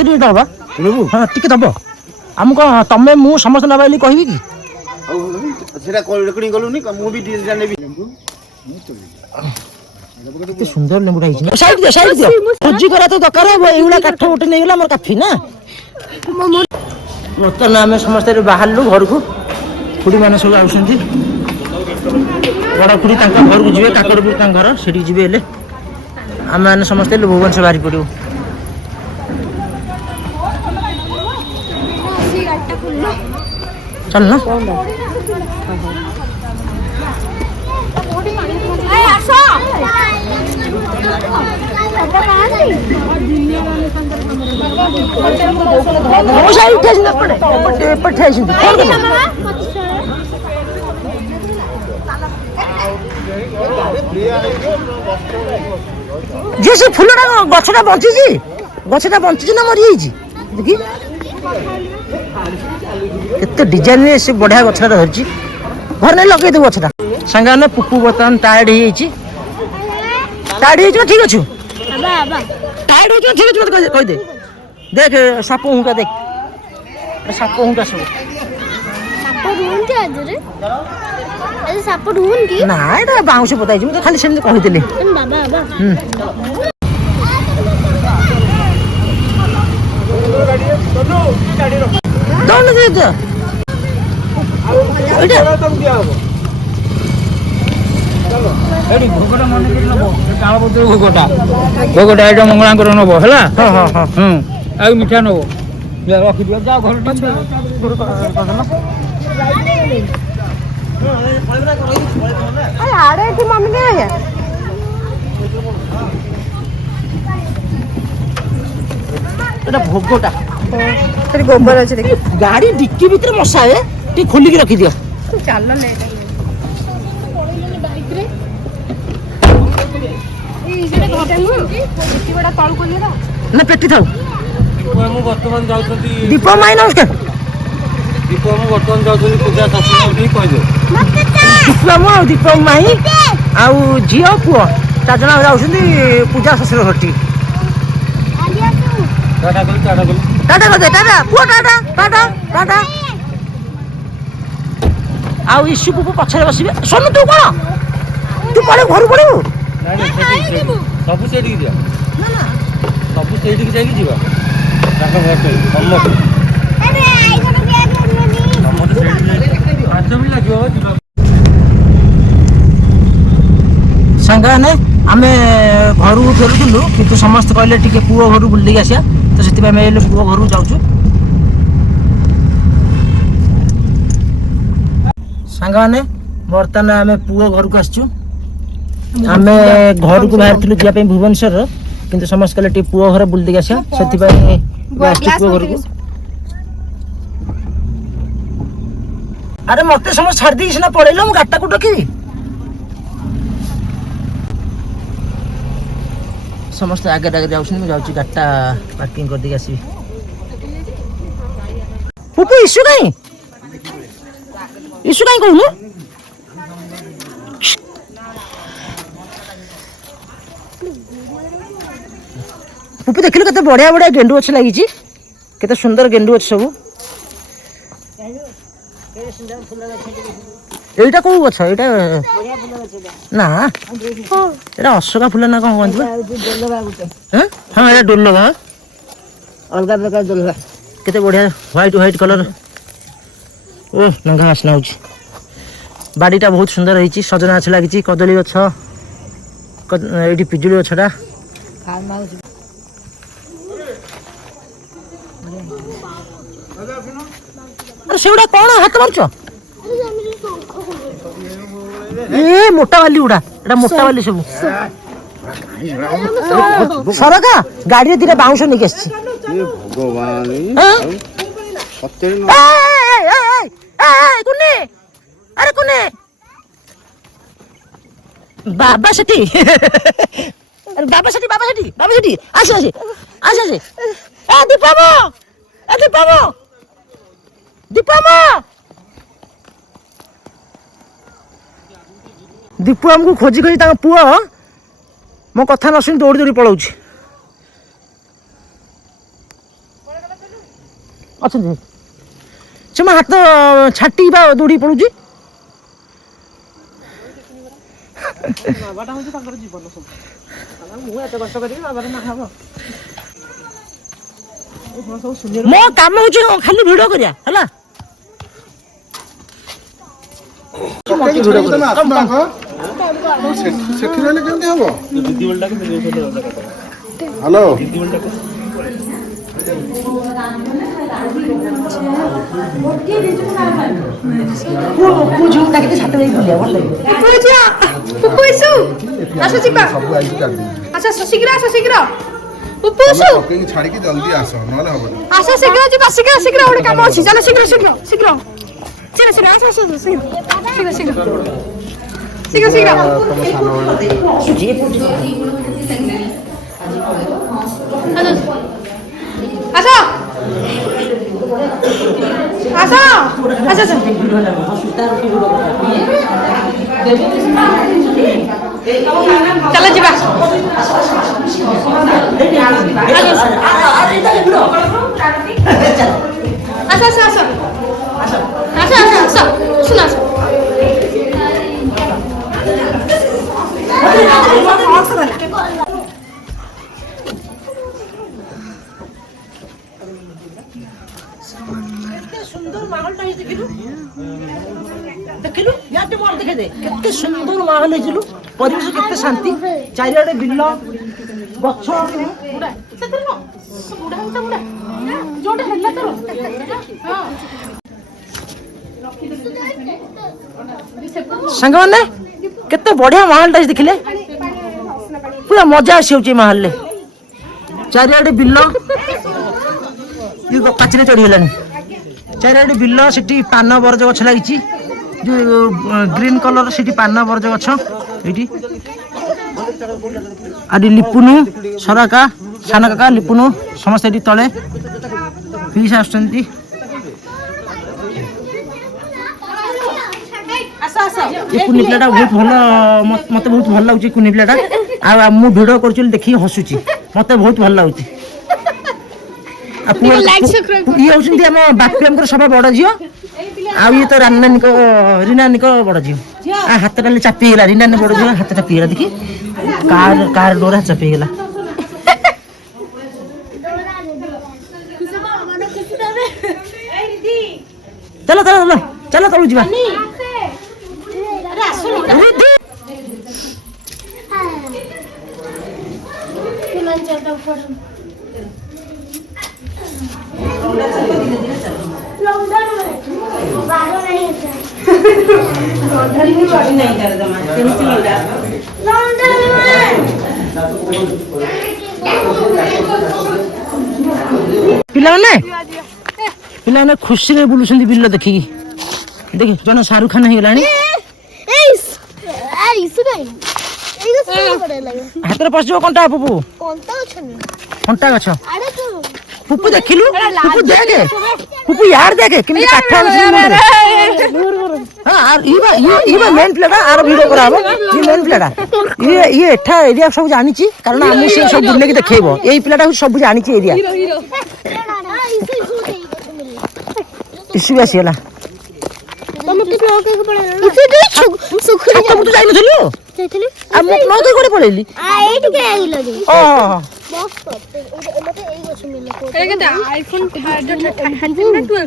मत दबा हाँ टी दब आम कौन तुम मु समस्त नवा कहबी कि सुंदर लेंबुटा भोजी करा तो दरकार ये काठ गोटे नहीं गला मोर काफी ना बर्तमान आम समस्त बाहर घर को खुड़ी मैंने सब आस बड़ खुड़ी घर को जी काकड़पुर घर से जी आम मैंने समस्त भुवनेश्वर बाहरी पड़ो चल ना जे से फुलटा गछटा बंची ना मरी देखी केते डिजाइन से बढ़िया गछटा धरची घर नहीं लगे दे गछटा संगा ने पुपु बर्तमान टायर्ड ही ठीक अच्छे टायर्ड हो ठीक अच्छे मत कह दे देख साप हुंका देख साप हुंका सब ना एटा बाउंस बताई मुझे खाली सेमती कहिदेली दौड़ दे दे भोगटा मन भोगटा ये मंगला नब है मिठा नब रखी दिया जाओ घर भोगटा गोबर अच्छे गाड़ी डिक्की भीतर मशा है टी खोलिक रखी दिया चल ना पेटी था दीप माई नमस्कार दीप माई आउ झी पुओ चार जन जाऊँगी पूजा शशुर घटी टाटा टाटा टाटा पुओ टाटा टाटा टाटा आउ इशू पुपु पछरे बसिबे सोनू तू कौन तू पड़े घर पड़ू सब से दिया ना ना सब से जाई जीवा ताका घर पे सम्मत अरे आई जने बैग लेनी सम्मत से आज भी लागियो जीवा संगा ने आमे घर को फेरुलु किंतु समस्त कहले टिके पुओ घर बुल्ली आसिया तो सेति में मेले पुओ घर जाउछु संगा ने बर्तमान आमे पुओ घर को आछछु आमे घर को बाहर थिलु जिया पे भुवनेश्वर किंतु समस्त कहले टी पुओ घर बुल्दी आसिया सेति पुओ घर को अरे मते समस्त छाड़ दी सिना पड़ेलो मु गाटा को डकी समस्त आगे आगे जाउछन मु जाउची गाटा पार्किंग कर दी आसी पुपु इशू काई कहनु पुपु देखिलु कते बढ़िया बढ़िया गेंडू अच्छे लगी केते सुंदर गेंडू अच्छे सब एटा को गछ एटा ना एटा अशोका फूल ना कौन कहते हाँ एटा डोलवा अलग प्रकार डोलवा केते बढ़िया व्हाइट व्हाइट कलर ओ नंगा आसना हो बाड़ीटा बहुत सुंदर रही सजना गछ लगी कदली गछ ये पिजुली गछटा सेगुड़ा कौन हाथ मारच ए मोटा वाली उड़ा एटा मोटा वाली सब सरका गाड़ी दिटा बाउंस नहीं आसी भगवान कुने अरे कुने बाबा सेठी अरे बाबा सेठी आसे आसे आसे आसे ए दीपामो दीपू आमको खोजी खोजी पुओ मो कथा न शुणी दौड़ी दौड़ी पलाऊँ ଅଛନ୍ତି ସେ ମୋ ହାତ ଛାଟି ବା ଦୌଡ଼ି ପଡ଼ୁଛି। ବାବାଟା ହେଉଛି ତାଙ୍କର ଜୀବନ ସବୁ। ମୁଁ ଏତେ କଷ୍ଟ କରିବି ବାବାରେ ନା ହବ। ମୋ କାମ ହଉଛି ଖାଲି ଭିଡ଼ିଓ କରିବା ହେଲା। ସେଠି ରହିଲେ କେମିତି ହବ? ହ୍ୟାଲୋ ଛାଡ଼ିକି ଜଲ୍ଦି ଆସ ନହେଲେ ହବନି। ଆସ ଶୀଘ୍ର ଯିବା ଶୀଘ୍ର ଶୀଘ୍ର ଗୋଟେ କାମ ଅଛି ଚାଲ ଶୀଘ୍ର ଶୀଘ୍ର ଶୀଘ୍ର ଶୀଘ୍ର ଶୀଘ୍ର ଆସ ଆସ ଶୀଘ୍ର ଶୀଘ୍ର ଶୀଘ୍ର ଶୀଘ୍ର ଶୀଘ୍ର ଆସ ଆସ ଆସ ଚାଲ ଯିବା। আচ্ছা আচ্ছা আচ্ছা আচ্ছা আচ্ছা আচ্ছা শুন আচ্ছা ସୁନ୍ଦର ମାହୋଲଟା ହେଇଛି ଦେଖିଲୁ ୟାଟେ ମୋର ଦେଖେ ଦେ କେତେ ସୁନ୍ଦର ମାହୋଲ ହେଇଥିଲୁ। ପରିବେଶ କେତେ ଶାନ୍ତି, ଚାରିଆଡେ ବିଲ ଗଛ। ସାଙ୍ଗମାନେ କେତେ ବଢିଆ ମାହୋଲଟା ଦେଖିଲେ, ପୁରା ମଜା ଆସିଯାଉଛି ମାହୋଲରେ। ଚାରିଆଡେ ବିଲ, ପାଚିରେ ଚଢିଗଲାଣି। ଚାରିଆଡେ ବିଲ, ସେଠି ପାନ ବରଜ ଗଛ ଲାଗିଛି, ଯୋଉ ଗ୍ରୀନ କଲର ସେଠି ପାନ ବରଜ ଗଛ ଏଇଠି। ଆଜି ଲିପୁନୁ, ସରାକା, ସାନ କାକା, ଲିପୁନୁ ସମସ୍ତେ ଏଠି ତଳେ ପିଇସା ଆସୁଛନ୍ତି। ଏ କୁନି ପିଲାଟା ବହୁତ ଭଲ, ମତେ ବହୁତ ଭଲ ଲାଗୁଛି କୁନି ପିଲାଟା। ଆଉ ମୁଁ ଭିଡ଼ିଓ କରୁଛି ଦେଖିକି ହସୁଛି, ମତେ ବହୁତ ଭଲ ଲାଗୁଛି। ଇଏ ହଉଛନ୍ତି ଆମ ବାପିଆଙ୍କର ସଭା ବଡ ଝିଅ, ଆଉ ଇଏ ତ ରିନାନୀଙ୍କ ବଡ ଝିଅ। ହାତଟା ଚାପି ହେଇଗଲା, ରିନାନୀ ବଡ ଝିଅ ହାତ ଚାପି ହେଇଗଲା। ଦେଖି କାର ଡୋର ହାତ ଚାପି ହେଇଗଲା। ଚାଲ ଚାଲ ଚାଲ ଚାଲ ତଳୁ ଯିବା। ପିଲାମାନେ ଖୁସିରେ ବୁଲୁଛନ୍ତି ବିଲ ଦେଖିକି। ଦେଖି ଜଣେ ଶାହରୁଖ ଖାନ ହେଇଗଲାଣି। ହାତରେ ପଶିଯିବ କଣ୍ଟା ପୁପୁ, କଣ୍ଟା ଗଛ। ପୁପୁ ଦେଖିଲୁ, ପୁପୁ ଦେଖେ, ପୁପୁ ୟାର ଦେଖେ କେମିତି କାଠ ଆଣୁଛି। ମେନ୍ ପିଲାଟା, ଆର ଭିଡିଓ କରାହବ। ଇଏ ମେନ୍ ପିଲାଟା, ଇଏ ଏଠା ଏରିଆ ସବୁ ଜାଣିଛି, କାରଣ ଆମକୁ ସେ ସବୁ ବୁଲେଇକି ଦେଖେଇବ। ଏଇ ପିଲାଟା ସବୁ ଜାଣିଛି ଏରିଆ। ଇସୁ ବି ଆସିଗଲା। ପଳେଇଲି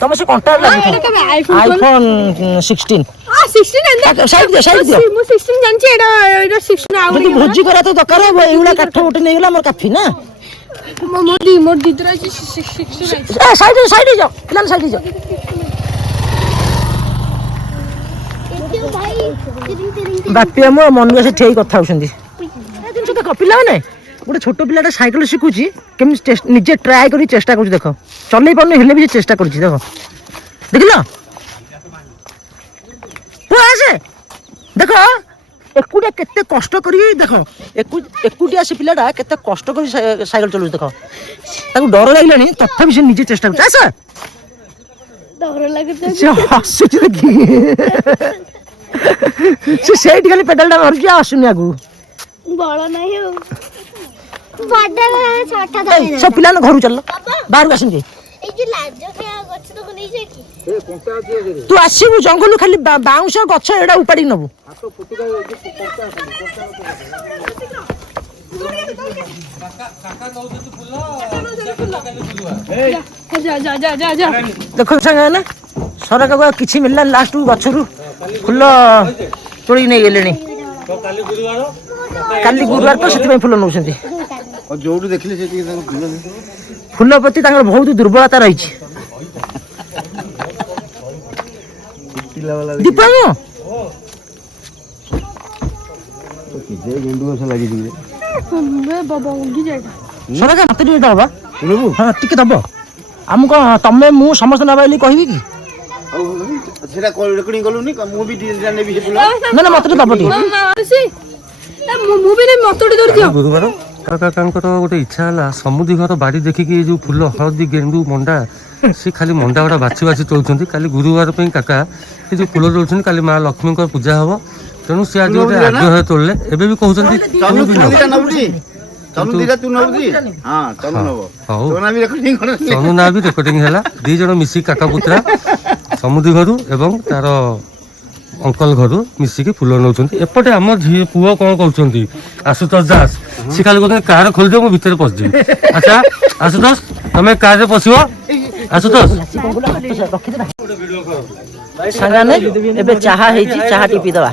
ତମେ ସେ କଣ୍ଟା ଆଇଫୋନ 16 ଭୋଜି କରିବା ତ ଦରକାର। ଏଇଗୁলা କାଠ ଗୋଟେ ନେଇଗଲା ଆମର କାଫି ନା। ବାପିଆ ମୋ ମନକୁ ଆସି ଠିଆ କଥା ହଉଛନ୍ତି। ଜିନିଷ ଦେଖ ପିଲାମାନେ, ଗୋଟେ ଛୋଟ ପିଲାଟା ସାଇକେଲ ଶିଖୁଛି, କେମିତି ନିଜେ ଟ୍ରାଏ କରି ଚେଷ୍ଟା କରୁଛି। ଦେଖ ଚଲେଇ ପାରୁନି, ହେଲେ ବି ସେ ଚେଷ୍ଟା କରୁଛି। ଦେଖ ଦେଖିଲ, ଆସେ ଦେଖ ଏକୁଟିଆ କେତେ କଷ୍ଟ କରି। ଦେଖ ଏକୁଟିଆ ସେ ପିଲାଟା କେତେ କଷ୍ଟ କରି ସାଇକେଲ ଚଲାଉଛି। ଦେଖ ତାକୁ ଡର ଲାଗିଲାଣି, ତଥାପି ସେ ନିଜେ ଚେଷ୍ଟା କରୁଛି। ଆସ, ସେ ହସୁଛି ଦେଖି। ସେ ସେଇଠି ଖାଲି ପେଡାଲଟା ମାରୁଛି, ଆସୁନି ଆଗକୁ। ସବୁ ପିଲାମାନେ ଘରକୁ ଚାଲ, ବାହାରକୁ ଆସନ୍ତି। ତୁ ଆସିବୁ ଜଙ୍ଗଲରୁ ଖାଲି ବାଉଁଶ ଗଛ ଏଇଟା ଉପାଡ଼ି ନବୁ। ଦେଖ ସାଙ୍ଗମାନେ ସରକାରକୁ କିଛି ମିଳିଲାନି, ଲାଷ୍ଟକୁ ଗଛରୁ ଫୁଲ ତୋଳିକି ନେଇଗଲେଣି। କାଲି ଗୁରୁବାର ତ ସେଥିପାଇଁ ଫୁଲ ନେଉଛନ୍ତି। ଯୋଉଠି ଦେଖିଲେ ସେଠି ଫୁଲ ପ୍ରତି ତାଙ୍କର ବହୁତ ଦୁର୍ବଳତା ରହିଛି। ଦୀପ ଗେଣ୍ଡୁ ଗଛ ଲାଗିଛି ସରକାର ମତେ ଟିକେ ଦବ, ହଁ ଟିକେ ଦବ। ଆମକୁ କଣ ତମେ ମୁଁ ସମସ୍ତେ ନେବା ବୋଲି କହିବି କି? ସେଟା ରେକର୍ଡିଂ କଲୁନି, ମୁଁ ବି ନେବି ସେ ଫୁଲ। ନା ନା ମତେ ଟିକେ ଦବ ଟିକେ। ଗୁରୁବାର କାକାଙ୍କର ଗୋଟେ ଇଚ୍ଛା ହେଲା, ସମୁଦି ଘର ବାଡ଼ି ଦେଖିକି ଏ ଯୋଉ ଫୁଲ ହଳଦୀ, ଗେଣ୍ଡୁ, ମଣ୍ଡା, ସେ ଖାଲି ମଣ୍ଡା ଗୁଡ଼ା ବାଛି ବାଛି ତୋଳୁଛନ୍ତି। କାଲି ଗୁରୁବାର ପାଇଁ କାକା ଏ ଯୋଉ ଫୁଲ ତୋଳୁଛନ୍ତି, କାଲି ମା ଲକ୍ଷ୍ମୀଙ୍କର ପୂଜା ହବ, ତେଣୁ ସେ ଆଜି ଗୋଟେ ଆଗ୍ରହରେ ତୋଳିଲେ। ଏବେ ବି କହୁଛନ୍ତି ହଉ ତୁ ତନୁ ନା ବି ରେକର୍ଡିଂ ହେଲା। 2 ଜଣ ମିଶିକି କାକା ପୁତୁରା ସମୁଦି ଘରୁ ଏବଂ ତାର ଅଙ୍କଲ ଘରୁ ମିଶିକି ଫୁଲ ନେଉଛନ୍ତି। ଏପଟେ ଆମ ଝିଅ ପୁଅ କଣ କରୁଛନ୍ତି, ଆଶୁତୋଷ ଦାସ, ସେ ଖାଲି କହୁଛନ୍ତି କାର ଖୋଲିଦିଅ ମୁଁ ଭିତରେ ପଶିଯିବି। ଆଚ୍ଛା ଆଶୁତୋଷ ତମେ କାରରେ ପଶିବ। ଆଶୁତୋଷ ସାଙ୍ଗମାନେ ଏବେ ଚାହା ହେଇଛି, ଚାହା ଟିକେ ପିଇଦବା।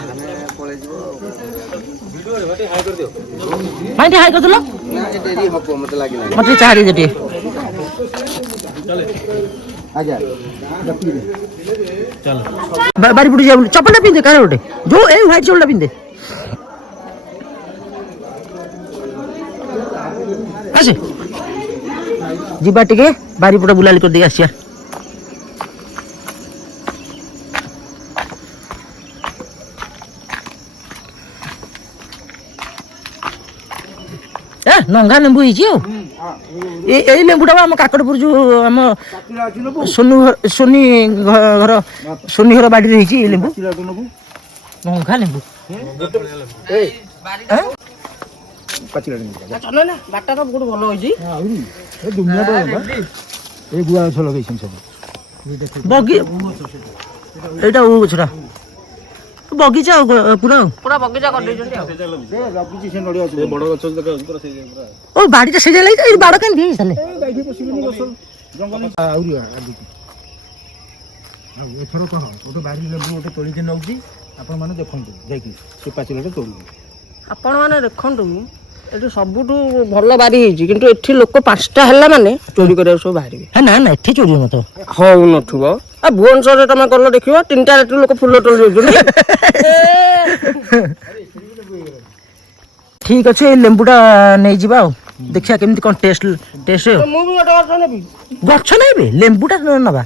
ଭାଇ ଟିକେ ହାଇ କରିଦେଲ, ମତେ ଟିକେ ଚାହା ଦେଇଦେ ଟିକେ। ବାରି ପଟୁ ଯିବା, ଚପଲଟା ପିନ୍ଧେ କାର ଗୋଟେ, ଯୋଉ ଏଇ ହ୍ୱାଇଟ୍ ଚପଲଟା ପିନ୍ଧେ। ଆସେ ଯିବା ଟିକେ ବାରିପଟ ବୁଲାବୁଲି କରିଦେଇ ଆସିବା। ନଙ୍ଗା ଲେମ୍ବୁ ହେଇଛି ଆଉ ଏଇ ଲେମ୍ବୁଟା ଆମ କାକଟପୁର ଯୋଉ ଆମ ସୋନି ଘର ବାଡିରେ ହେଇଛି ଏଇ ଲେମ୍ବୁ, ନଙ୍ଗା ଲେମ୍ବୁ। ବାଟା ତ ବହୁତ ଭଲ ହେଇଛି। ଗୁଆ ଗଛ ଲଗେଇଛନ୍ତି ସବୁ ବଗି, ଏଇଟା ଓ ଗଛଟା ବଗିଚା ପୁରା ବଗିଚା କରିଦେଇଛନ୍ତି। ଓ ବାଡ଼ିଟା ସେଇ ଲାଗିଛି, ଏଇ ବାଡ଼ କେମିତି ହେଇଛି ତାହେଲେ? ଏଥର କଣ ଗୋଟେ ବାଡ଼ି ଲେମ୍ବୁ ଗୋଟେ ତୋଳିକି ନେଉଛି, ଆପଣମାନେ ଦେଖନ୍ତୁ ଯାଇକି ସେ ପାଚିଲାଟା ତୋଳିବେ। ଆପଣ ମାନେ ଦେଖନ୍ତୁ, ଏଠି ସବୁଠୁ ଭଲ ବାରି ହେଇଛି, କିନ୍ତୁ ଏଠି ଲୋକ 5ଟା ହେଲା ମାନେ ଚୋରି କରିବାକୁ ସବୁ ବାହାରିବେ। ନା ନା ଏଠି ଚୋରି ହଉନଥିବ। ହଉନଥିବ। ଆଉ ଭୁବନେଶ୍ୱରରେ ତମେ ଗଲ ଦେଖିବ 3ଟା ରାତିରୁ ଲୋକ ଫୁଲ ତୋଳି ଦଉଛନ୍ତି। ଠିକ ଅଛି, ଏଇ ଲେମ୍ବୁଟା ନେଇଯିବା ଆଉ ଦେଖିବା କେମିତି କଣ ଟେଷ୍ଟ। ମୁଁ ବି ଗୋଟେ ଗଛ ନେବି। ଗଛ ନେବି, ଲେମ୍ବୁଟା ନବା।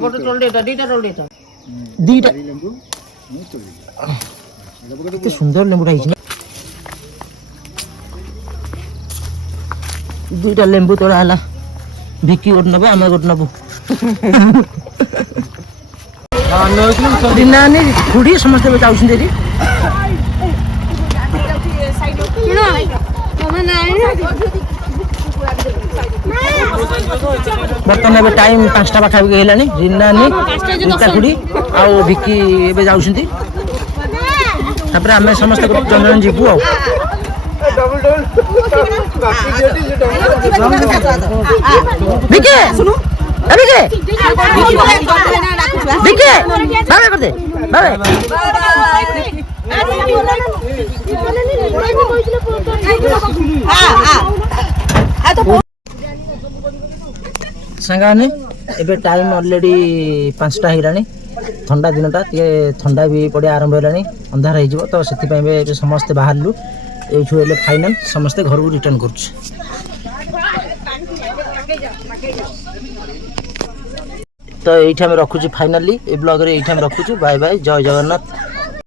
ଗୋଟେ ତୋଳିଦେଇଥା, 2ଟା ତୋଳିଦେଇଥା। 2ଟା କେତେ ସୁନ୍ଦର ଲେମ୍ବୁଟା ହେଇଛି। 2ଟା ଲେମ୍ବୁ ତୋଳା ହେଲା। ଭିକି ଗୋଟେ ନେବେ, ଆମେ ଗୋଟେ ନେବୁ। ଦିନାନି ଖୁଡ଼ି ସମସ୍ତେ ଯାଉଛନ୍ତି ଏଠି। ବର୍ତ୍ତମାନ ଏବେ ଟାଇମ୍ 5ଟା ପାଖାପାଖି ହେଲାଣି। ରିନାନି, ଖୁଡ଼ି ଆଉ ଭିକି ଏବେ ଯାଉଛନ୍ତି। ତାପରେ ଆମେ ସମସ୍ତେ ଜଣ ଜଣ ଯିବୁ ଆଉ। ଭିକି ଶୁଣୁ, ଭିକି ଭିକି ବାବା କରିଦେ, ବାବା ସାଙ୍ଗମାନେ ଏବେ ଟାଇମ୍ ଅଲରେଡି 5ଟା ହେଇଗଲାଣି। ଥଣ୍ଡା ଦିନଟା ଟିକେ ଥଣ୍ଡା ବି ପଡ଼ିଆ ଆରମ୍ଭ ହେଲାଣି, ଅନ୍ଧାର ହେଇଯିବ ତ ସେଥିପାଇଁ ଏବେ ସମସ୍ତେ ବାହାରିଲୁ। ଏଇଠୁ ହେଲେ ଫାଇନାଲ ସମସ୍ତେ ଘରକୁ ରିଟର୍ନ କରୁଛୁ। ତ ଏଇଠି ଆମେ ରଖୁଛୁ ଫାଇନାଲି, ଏ ବ୍ଲଗରେ ଏଇଠି ଆମେ ରଖୁଛୁ। ବାଏ ବାଏ, ଜୟ ଜଗନ୍ନାଥ।